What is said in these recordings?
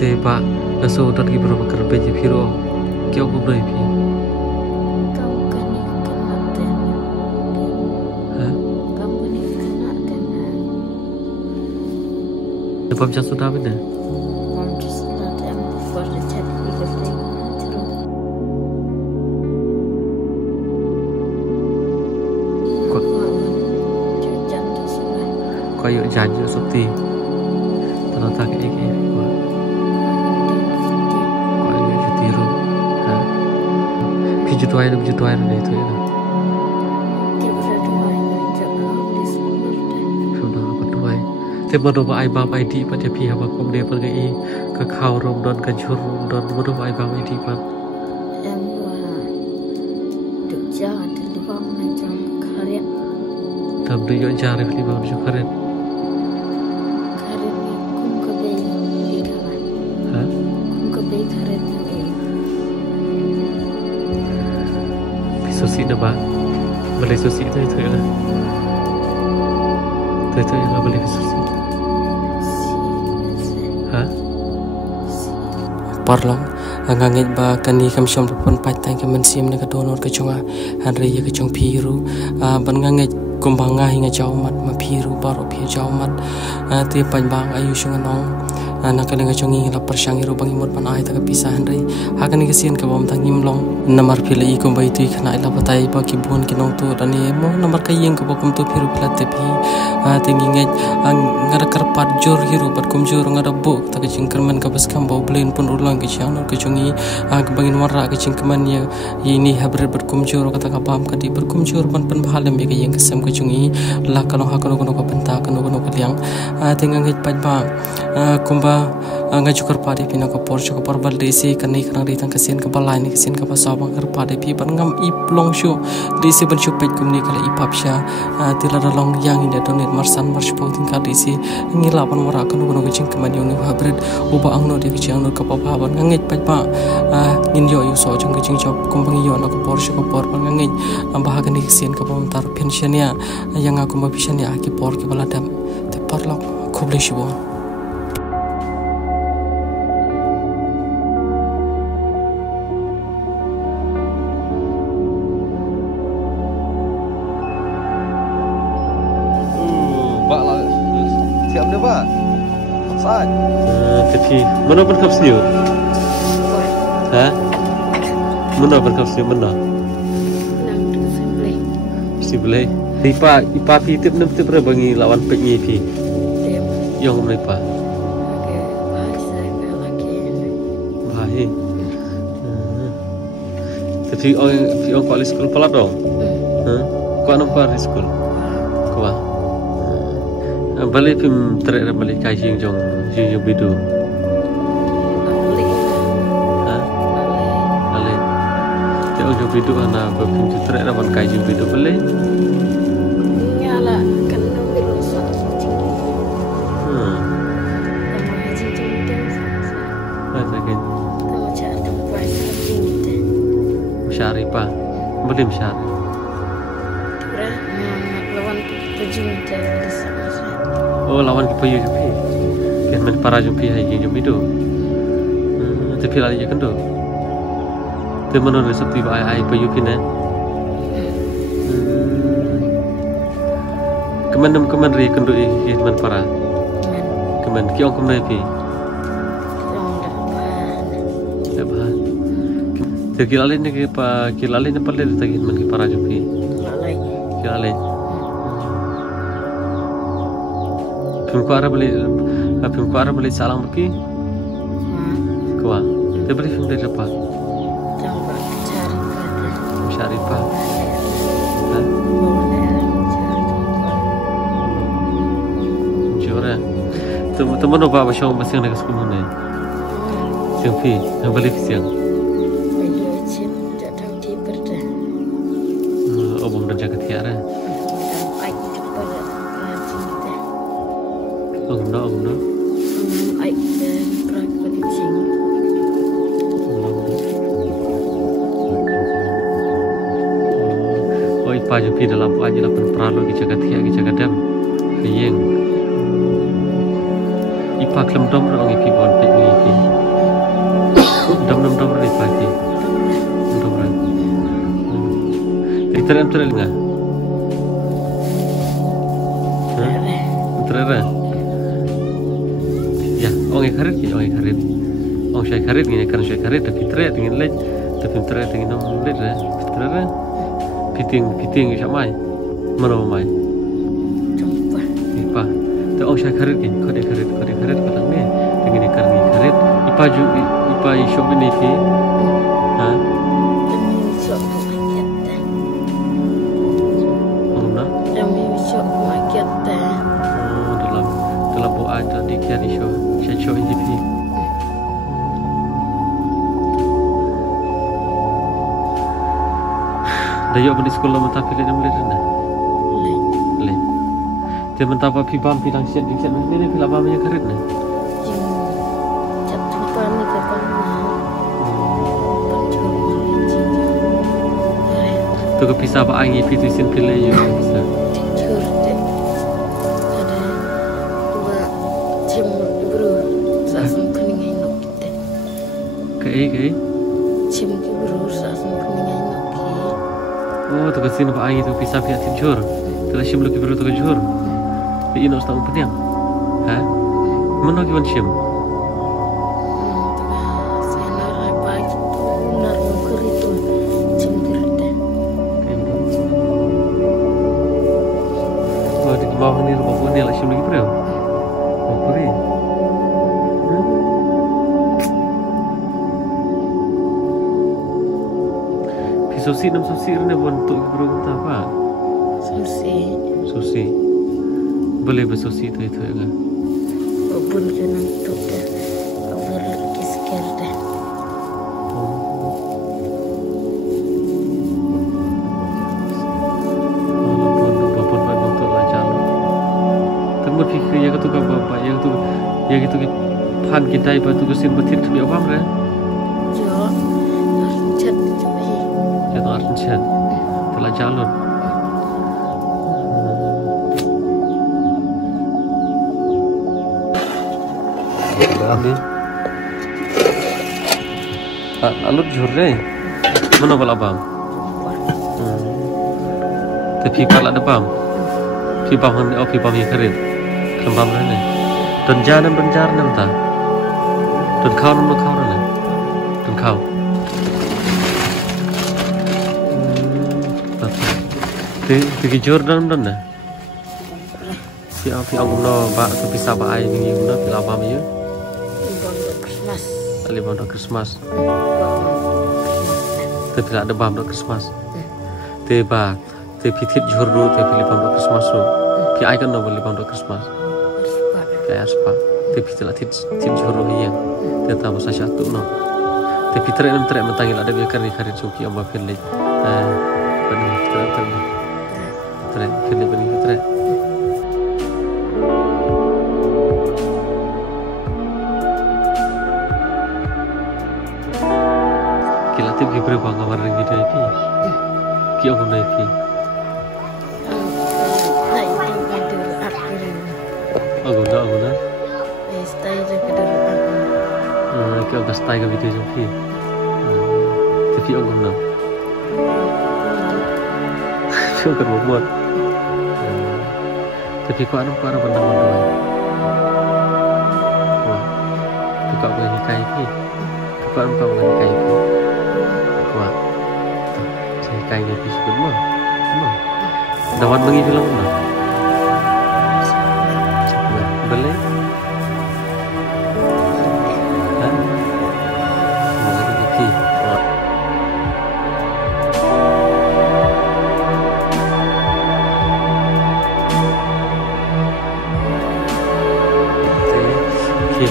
te pak naso dan gibro bakar beji piro kyo ko brai pi Kamu kan ikan ha Kamu ni kan de pam cha sudah benda Mom just not for the chat because they ko yo janji sakti tanah tak ke ko yo jutiru ha pi jutuai ne tu ya sudah apa tuai te bodo ba ai bam ai di pa te pi ha ba kom de pa ge i ka khau rom don ka chur rom don bodo ba ai bam ai di pa em được cha thì đi vòng này trong kharin tam de yo jare li bam chu kharet kharin ni kum ka be đi khawa ha kum ka be kharin ni pi sosi na ba beli sosi tu tu ya tu ya beli sosi ha parlong angangit ba kani kam syam pun patang ke mensim na kadonor ke chunga hanre ya ke chung piru ban ngangit kumbanga hinga jaumat ma piru baro pi jaumat ti panbang ayu syunganong nakale nga chongi la persyang iro bangi mot pan ai ta pisah hanre hakan ke sien ke bom tangim long namar phile i kom bai tu khna ila batai ba ki bon ki nong tu rani mo namar ka yeng ke bokum tu piru plat te pi tingi nge ngara karpat jor hiro bat kum jor ngara bok ta ke cingkerman ka bas kam bau blen pun ulang ke chang ke chongi ke bangin warra ke cingkeman ya ini habre bat kum jor kata ka bam ka di ber kum jor pan bahalem ya ke yeng ke sam ke chongi la kalong hakano kono ka penta kono ka liang tinga nge pat ba kumba nga jukar pade pina ko por bal desi kanai kanang ri tang kasen ka balai ni kasen ka pasaw kar pade pi ban ngam iplong shu desi ban shu pet kumni kala ipapsha tila long yang inde donate marsan marsh pautin ka desi ngila ban wara kanu kono kicing keman yong hybrid uba angno de kicing no ka papa ban nganget pat ba ngin yo yu so jong kicing job kumbang yo na ko por shu ko por ban nganget bahagan ni kasen ka pam tar pension ya yang aku mabishan ya ki por ki baladam te parlok khoble shibo siap dah pak saat tapi mana pun kau senyum ha mana pun kau senyum mana si boleh ipa pi tip nem tip bangi lawan pengi pi yang mereka baik tapi orang kau di sekolah pelat dong kau nampak di sekolah kau balik film terik balik kaji jong bidu balik jauh jong bidu ana film terik rawan kaji bidu balik nyala kan biru satu Syarifah beli syarif lawan pejung oh lawan kipayu jupi kan men para jupi hai jum itu tapi lali je kendo te menon resepti ba ai payu kine kemen ri kendo i men para kemen kiong kemne pi dapat te kilale ne ke pa kilale ne palle tagi men ki para jupi kilale Film kuara beli salang pergi, kuah. Dia beli film dari apa? Syarifah. Jura. Teman apa siang masih nak sekolah ni? Siang pi, yang beli siang. Oh, bom dan jaga tiara. Ông đó ai prak palicing oi pa ju pi dalam aja lapan pralo ki jaga thia ki jaga dam yeng ipa klem dom ro ngi pi bon pe ngi pi Dam ri pagi. Dam ri. Iteran enggak? Terus. Ya, orang karet. Orang saya karet gini kan saya karet tapi terus dengan led, tapi terus dengan nom led lah. Terus. Piting siapa mai? Mana mai? Jumpa. Ipa. Tu orang saya karet gini, kau karet kau ni dengan ikan ni karet. Ipa shop ni fi. Ha? Demi shop market. Mana? Demi shop market. Dalam buat ada di kiri show. Saya show ini fi. Dayo di sekolah mentah pilih nama lena. Le. Dia mentah apa pibam pilang siat ni pilang bam yang karet ni. Jat jumpa ni kapan mau. Tu ke pisah apa angin pi tu sin pilih yo pisah. Jujur deh. Ada dua jam bro. Sasam kuning ini kita. Ke. Jam bro sasam kuning ini. Oh, tu ke sin apa angin tu pisah pihak tidur. Telah sim lu kibru tu ke jur. Di inos tak umpenyang. Ha? Mana kiwan sim? Saya narai pagi benar muker itu jam deh. Oh, di bawah ni rumah pun ni lah sim lagi bro. Oh, puri. Sosi nam sosi rene bentuk bro entah apa. Sosi. Boleh bersosi itu ya kan. Walaupun kena tu dah overlooking skill dah. Walaupun bentuk lah jalan. Tengok fikir yang tu kan bapak yang tu pan kita ibu tu kesin betir tu apa mereka? Jo, chat cuy. Jatuh artisan telah jalan. Ambil. Alur jurre. Mana bala bam? Tapi pala ada bam. Pibam yang keren. Kembam mana? Dan jangan ta. Dan kau mana? Dan kau. Pergi Jordan mana? Si aku no bak tu bisa bak air ni guna pila bam ye. Christmas. Ali bam Christmas. Tapi tidak ada bam Christmas. Teba, pitit jordo pilih bam Christmas ro. Pi ai kan no boleh bam Christmas. Kayak apa? Tapi tidak tit jordo yang. Teta masa satu no. Tapi terai mentangil ada biar kari cuki amba pilih. Bani terai pilih bani terai. Kilatip gibra bangga warang gitu aja. Kio guna aja. Aguna. Stay jaga dulu. Kio gas tay ke video jumpi. Tapi aguna. Kio kan membuat. Tapi kau ada bandang bandang. Wah, kau boleh kai pi. Kau boleh kai pi. Wah, saya kai ni pi sudah mah. Dapat bagi film mana? Boleh? Hah? Mau ada bukti?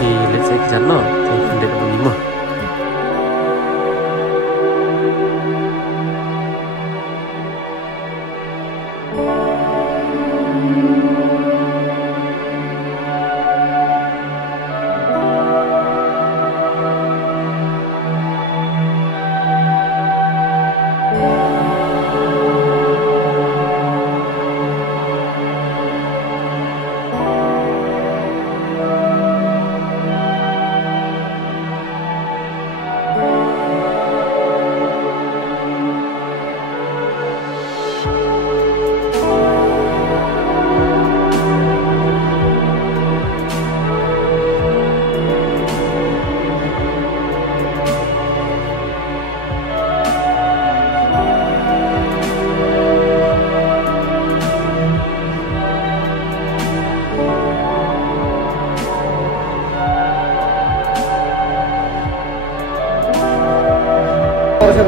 Thì let's say cái nó thì phần đẹp của mình mà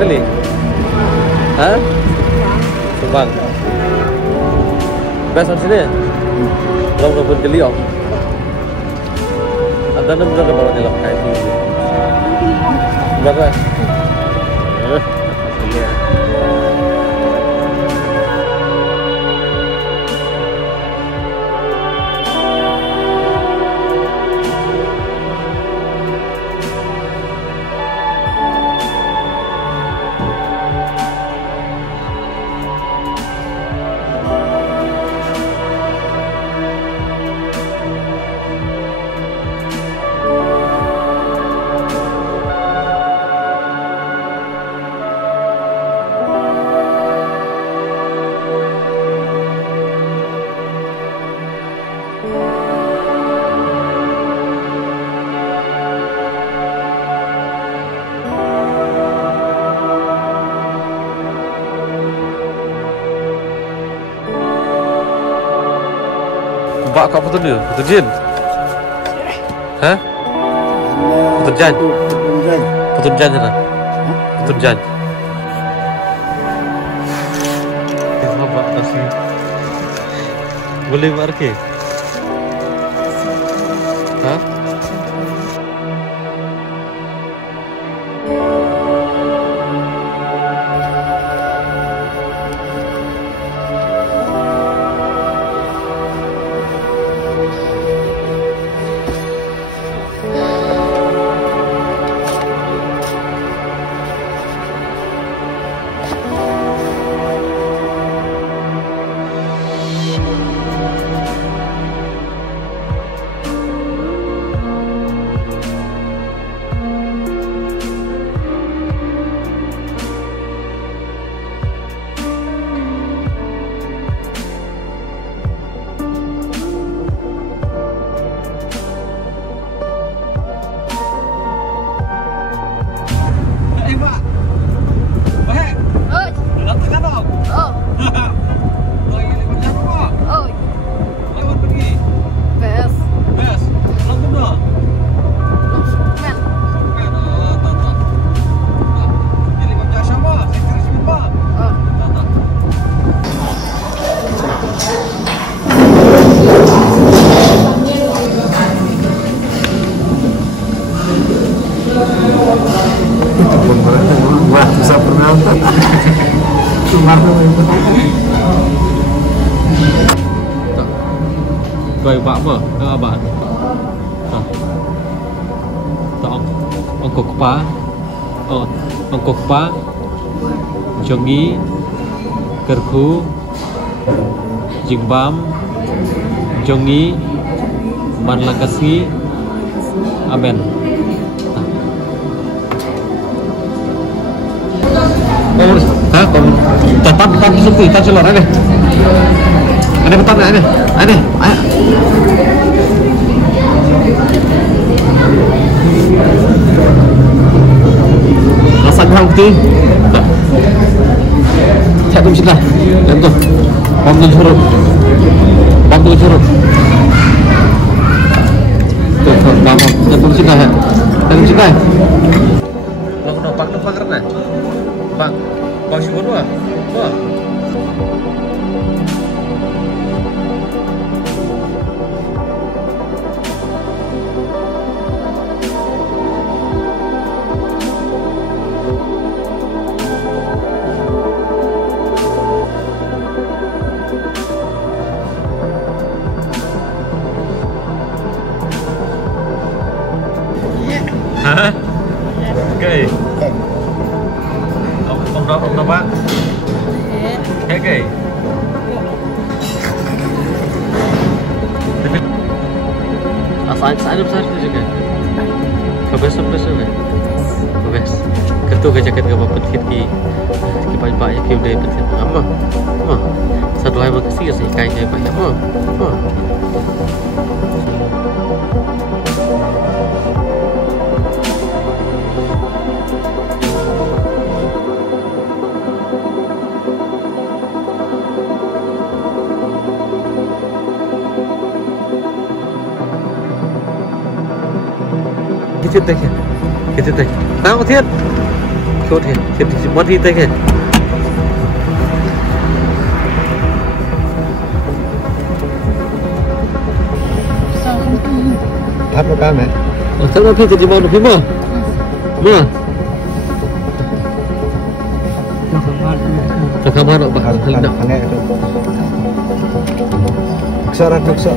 kali? Hah? Subang. Best di sini? Belum dapat kali om. Ada benar bawa dalam kain ini. Berapa? Pak kau betul dia, betul jin, hah? Betul jan, betul jan sana, betul jan. Apa nasi? Boleh marke? Hah? Wah, bisa penonton. Cuma Vậy bạn mở các bạn. Ông cục phá. Ông cục phá. Jongi Kerku Jingbam Jongi Manlangkasi Amen. Hah? Tetap seperti kita celor ini. Ini betul ini. Ini. Ayo. Rasanya bukti. Saya tunggu sini lah. Tentu. Bantu suruh. Bantu suruh. Tuh, bantu. Tunggu sini lah. Tunggu sini lah. Lo kena pak karena. Bang, bang syukur wah. Wah. Hả? Kì. Ông đâu bác? Thế kì. Saya juga. Kebes ni. Kebes. Ketu ke jaket ke bapak kit ki banyak ki udah penting apa? Apa? Satu hari makasih sih kayaknya banyak apa? Apa? Kita teh. Tahu Thiết. ikut ya. Jadi semua kita ke. Apa kami? Oh, sama kita di mana Bima? Ma. Kamar nak bahas hendak. Suara dukso.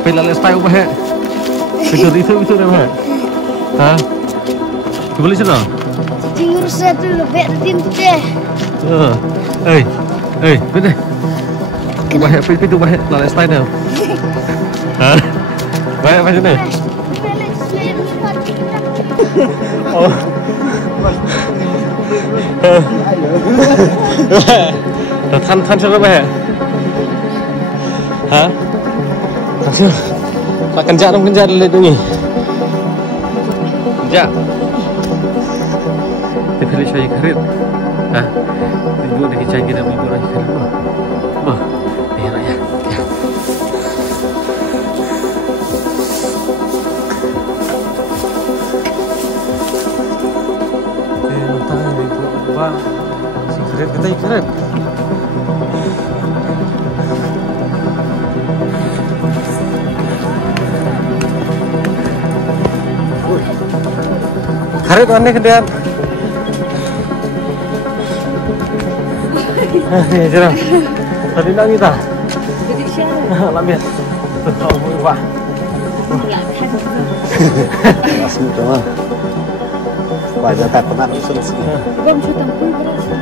Pila les tayo ba he? Itu dah bah. Ha? Kembali sana. Tinggal satu lebih rutin tu deh. Betul. Bahaya, pintu bahaya, lalas tayo na. Ha? Bahaya macam ni. Oh. Tan siapa bahaya? Ha? Tan. Pak kenjat lagi. Kenjat. Dipilih saya kerit. Ha? Ibu dah cai kita ibu lagi kerit. Bah. Ni raya. Ya. Mentang ibu bang. Si kerit kita kerit. Karet aneh kendian. Ni jerang. Tadi nak kita. Jadi siapa? Lambat. Tu kau buat. Langsung tu mah. Wajah tak pernah usul sini. Bom sudah pun berasa.